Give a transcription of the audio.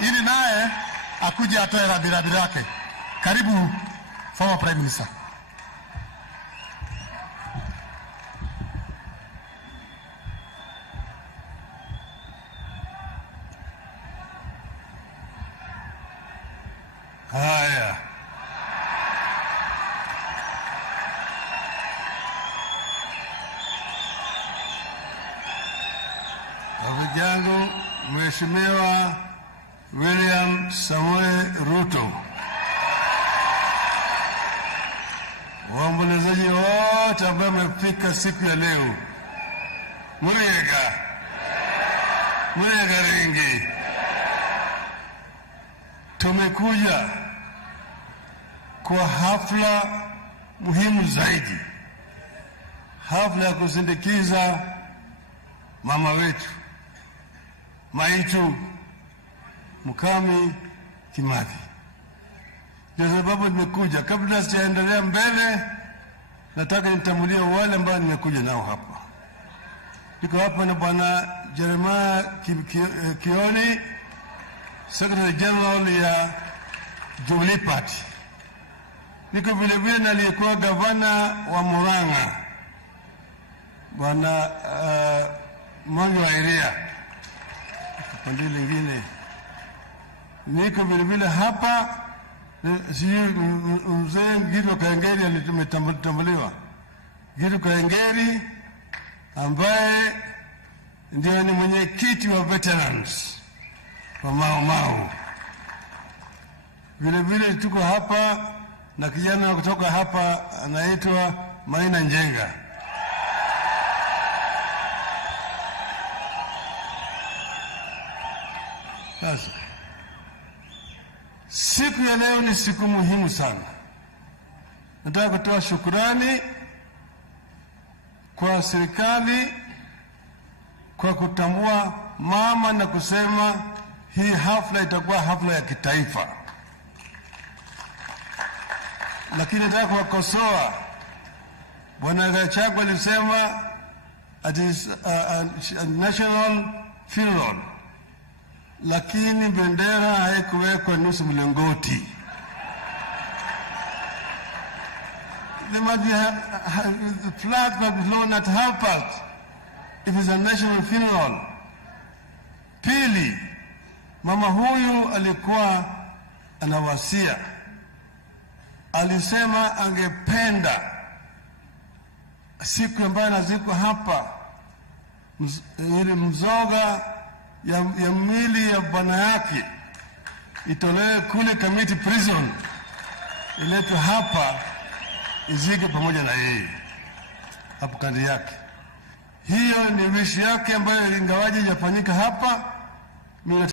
ili naye akuje atoe radhi yake. Karibu former Prime Minister. Haya. Rafiki yangu Mheshimiwa William Samoei Ruto, waombolezaji wote ambao wamefika siku ya leo, Muriega Ringi, tumekuja kwa hafla muhimu zaidi, hafla ya kusindikiza mama wetu Maitu Mukami Kimathi. Ndio sababu nimekuja. Kabla sijaendelea mbele, nataka nitambulie wale ambao nimekuja nao hapa. Niko hapa na Bwana Jeremiah Kioni, Secretary General ya Jubilee Party. Niko vile vile na aliyekuwa gavana wa Murang'a, Bwana Mwangi wa Iria. Pande lingine niko vile vile hapa mzee Gideon Kaengeri alimetambuliwa. Gideon Kaengeri ambaye ndiye ni mwenyekiti wa veterans wa Mau. Vile vile tuko hapa na kijana kutoka hapa anaitwa Maina Njenga. Sasa siku ya leo ni siku muhimu sana. Nataka kutoa shukrani kwa serikali kwa kutambua mama na kusema hii hafla itakuwa hafla ya kitaifa. Lakini nataka kuwakosoa. Bwana Gachagua alisema it is a national funeral, lakini bendera haikuwekwa nusu mlingoti. The flag must be flown at half past if it's a national funeral. Pili, mama huyu alikuwa anawasia, alisema angependa siku ambayo anazikwa hapa ili mzoga ya mwili ya bwana yake itolewe kule Kamiti prison, iletwe hapa izike pamoja na yeye hapo kando yake. Hiyo ni wishi yake ambayo ingawaji hajafanyika hapa.